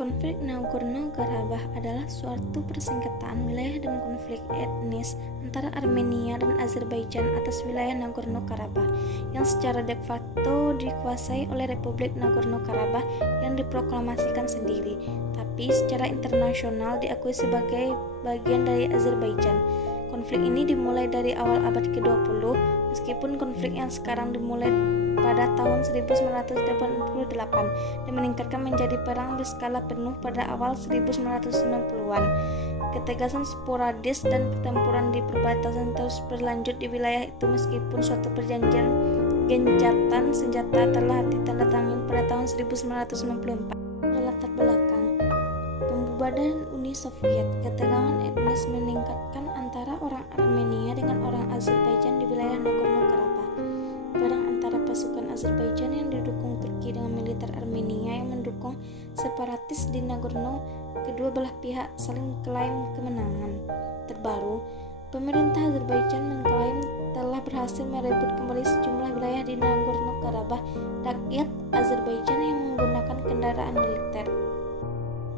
Konflik Nagorno-Karabakh adalah suatu persengketaan wilayah dan konflik etnis antara Armenia dan Azerbaijan atas wilayah Nagorno-Karabakh yang secara de facto dikuasai oleh Republik Nagorno-Karabakh yang diproklamasikan sendiri, tapi secara internasional diakui sebagai bagian dari Azerbaijan. Konflik ini dimulai dari awal abad ke-20, meskipun konflik yang sekarang dimulai pada tahun 1988 dan meningkatkan menjadi perang berskala penuh pada awal 1990-an. Ketegasan sporadis dan pertempuran di perbatasan terus berlanjut di wilayah itu meskipun suatu perjanjian gencatan senjata telah ditandatangani pada tahun 1994. Latar belakang pembubaran Uni Soviet, ketegangan etnis meningkatkan antara orang Armenia dengan orang Azerbaijan di wilayah Nagorno-Karabakh. Perang antara pasukan Azerbaijan yang didukung Turki dengan militer Armenia yang mendukung separatis di Nagorno, kedua belah pihak saling klaim kemenangan. Terbaru, pemerintah Azerbaijan mengklaim telah berhasil merebut kembali sejumlah wilayah di Nagorno-Karabakh rakyat Azerbaijan yang menggunakan kendaraan militer.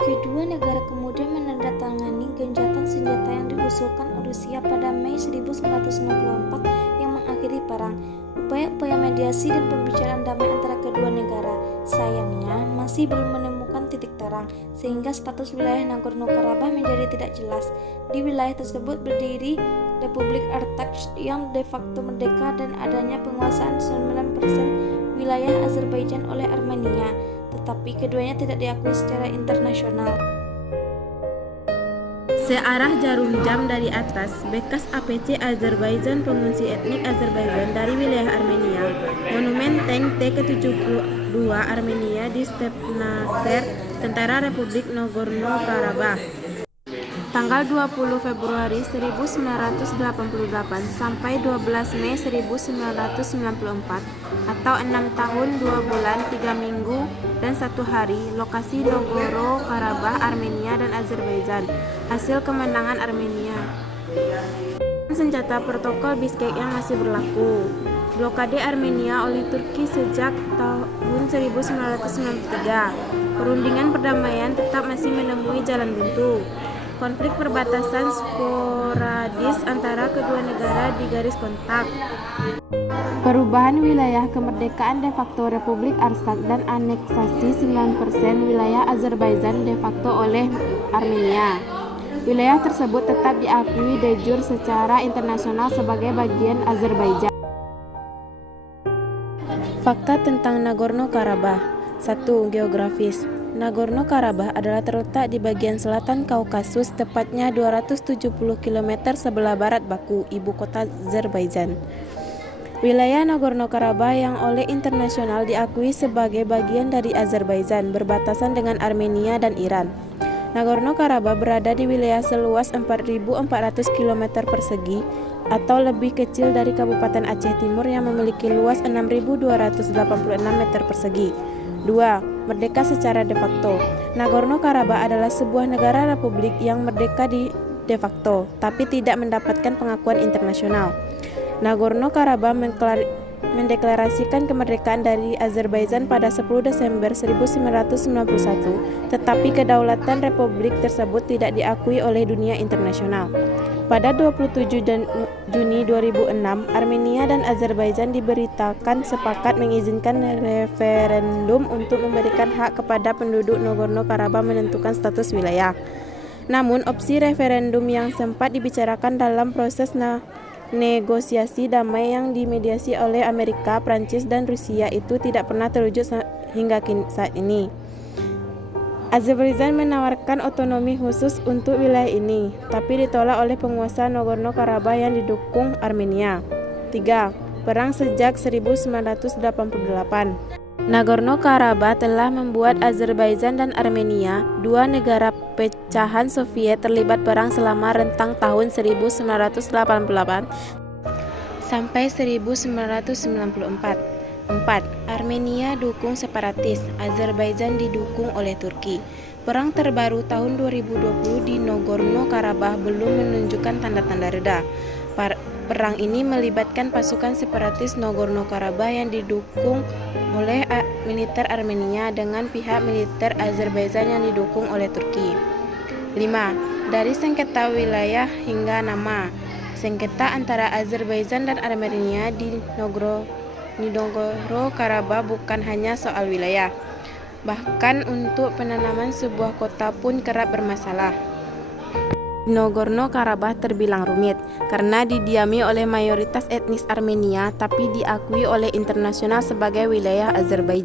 Kedua negara kemudian menandatangani gencatan senjata yang diusulkan Rusia pada Mei 1994 yang mengakhiri perang. Upaya-upaya mediasi dan pembicaraan damai antara kedua negara sayangnya masih belum menemukan titik terang, sehingga status wilayah Nagorno-Karabakh menjadi tidak jelas. Di wilayah tersebut berdiri Republik Artsakh yang de facto merdeka dan adanya penguasaan 9% wilayah Azerbaijan oleh Armenia, tetapi keduanya tidak diakui secara internasional. Searah jarum jam dari atas, bekas APC Azerbaijan, pengungsi etnik Azerbaijan dari wilayah Armenia. Monumen tank T-72 Armenia di Stepanakert, Tentara Republik Nagorno-Karabakh. Tanggal 20 Februari 1988 sampai 12 Mei 1994 atau 6 tahun 2 bulan 3 minggu dan 1 hari. Lokasi Nagorno-Karabakh, Armenia dan Azerbaijan. Hasil kemenangan Armenia. Senjata protokol Bishkek yang masih berlaku. Blokade Armenia oleh Turki sejak tahun 1993. Perundingan perdamaian tetap masih menemui jalan buntu. Konflik perbatasan sporadis antara kedua negara di garis kontak. Perubahan wilayah, kemerdekaan de facto Republik Artsakh dan aneksasi 9% wilayah Azerbaijan de facto oleh Armenia. Wilayah tersebut tetap diakui de jure secara internasional sebagai bagian Azerbaijan. Fakta tentang Nagorno-Karabakh. 1. Geografis. Nagorno-Karabakh adalah terletak di bagian selatan Kaukasus, tepatnya 270 km sebelah barat Baku, ibu kota Azerbaijan. Wilayah Nagorno-Karabakh yang oleh internasional diakui sebagai bagian dari Azerbaijan, berbatasan dengan Armenia dan Iran. Nagorno-Karabakh berada di wilayah seluas 4.400 km persegi atau lebih kecil dari Kabupaten Aceh Timur yang memiliki luas 6.286 meter persegi. 2. Merdeka secara de facto. Nagorno-Karabakh adalah sebuah negara republik yang merdeka de facto, tapi tidak mendapatkan pengakuan internasional. Nagorno-Karabakh mendeklarasikan kemerdekaan dari Azerbaijan pada 10 Desember 1991, tetapi kedaulatan republik tersebut tidak diakui oleh dunia internasional. Pada 27 Juni 2006, Armenia dan Azerbaijan diberitakan sepakat mengizinkan referendum untuk memberikan hak kepada penduduk Nagorno-Karabakh menentukan status wilayah. Namun, opsi referendum yang sempat dibicarakan dalam proses negosiasi damai yang dimediasi oleh Amerika, Prancis, dan Rusia itu tidak pernah terwujud hingga saat ini. Azerbaijan menawarkan otonomi khusus untuk wilayah ini, tapi ditolak oleh penguasa Nagorno-Karabakh yang didukung Armenia. 3. Perang sejak 1988. Nagorno-Karabakh telah membuat Azerbaijan dan Armenia, dua negara pecahan Soviet, terlibat perang selama rentang tahun 1988 sampai 1994. 4. Armenia dukung separatis, Azerbaijan didukung oleh Turki. Perang terbaru tahun 2020 di Nagorno-Karabakh belum menunjukkan tanda-tanda reda. Perang ini melibatkan pasukan separatis Nagorno-Karabakh yang didukung oleh militer Armenia dengan pihak militer Azerbaijan yang didukung oleh Turki. 5. Dari sengketa wilayah hingga nama. Sengketa antara Azerbaijan dan Armenia di Nagorno-Karabakh bukan hanya soal wilayah. Bahkan untuk penanaman sebuah kota pun kerap bermasalah. Nagorno-Karabakh terbilang rumit karena didiami oleh mayoritas etnis Armenia tapi diakui oleh internasional sebagai wilayah Azerbaijan.